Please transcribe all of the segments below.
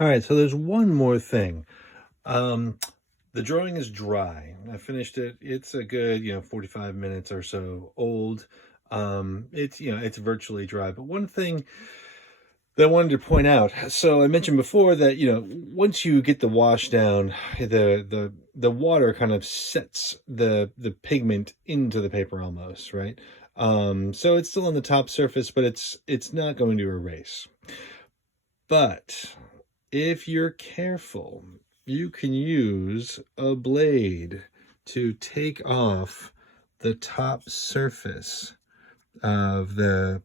All right, so there's one more thing. Um, the drawing is dry. I finished it. It's a good, 45 minutes or so old. It's virtually dry. But one thing that I wanted to point out, so I mentioned before that, once you get the wash down, the water kind of sets the pigment into the paper almost, right? So it's still on the top surface, but it's not going to erase. But if you're careful, you can use a blade to take off the top surface of the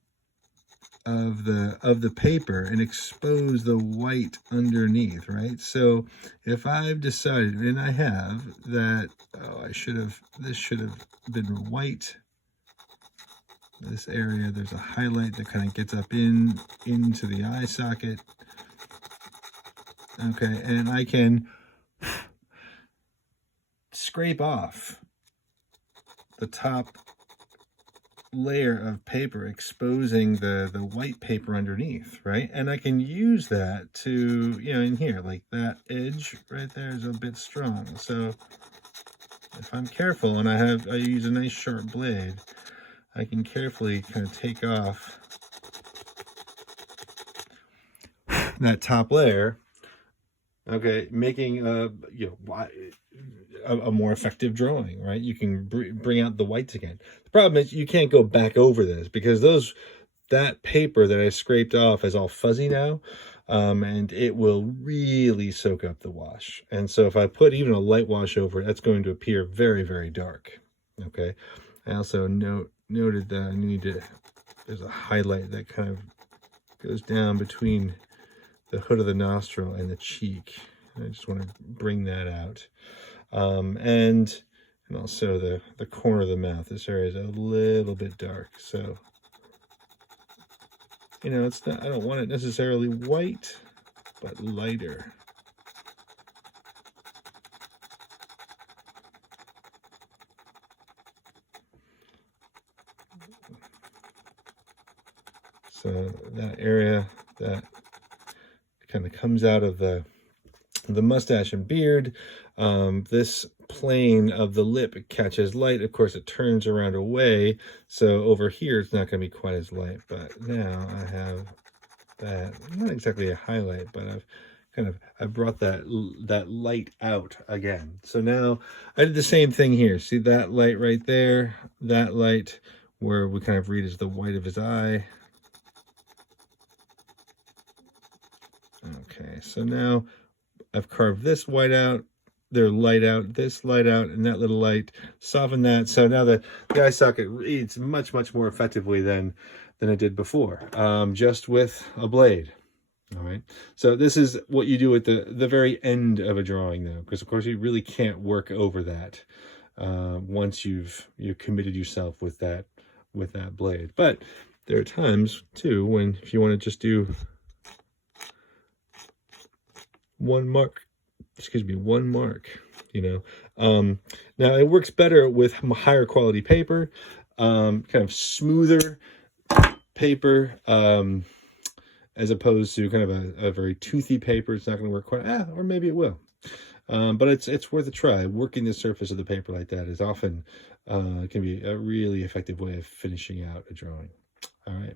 paper and expose the white underneath, right? So if I've decided, and I have, that this should have been white. This area, there's a highlight that kind of gets up into the eye socket. Okay, and I can scrape off the top layer of paper, exposing the white paper underneath, right? And I can use that to, in here, like that edge right there is a bit strong. So if I'm careful and I use a nice sharp blade, I can carefully kind of take off that top layer. Okay, making a more effective drawing, right? You can bring out the whites again. The problem is you can't go back over this because that paper that I scraped off is all fuzzy now, and it will really soak up the wash. And so if I put even a light wash over it, that's going to appear very, very dark. Okay. I also noted that I need to. There's a highlight that kind of goes down between the hood of the nostril and the cheek. I just want to bring that out. And also the corner of the mouth. This area is a little bit dark. So, it's not, I don't want it necessarily white, but lighter. So that area that kind of comes out of the mustache and beard, this plane of the lip catches light. Of course, it turns around away, so over here it's not going to be quite as light. But now I have that, not exactly a highlight, but I've brought that light out again. So now I did the same thing here. See that light right there? That light where we kind of read is the white of his eye. Okay, so now I've carved this white out, their light out, this light out, and that little light, soften that. So now the eye socket reads much, much more effectively than it did before, just with a blade. All right. So this is what you do at the very end of a drawing, though, because of course you really can't work over that once you've committed yourself with that blade. But there are times too when if you want to just do one mark, now it works better with higher quality paper, kind of smoother paper, as opposed to kind of a very toothy paper. It's not going to work quite, or maybe it will. But it's worth a try. Working the surface of the paper like that is often can be a really effective way of finishing out a drawing. All right.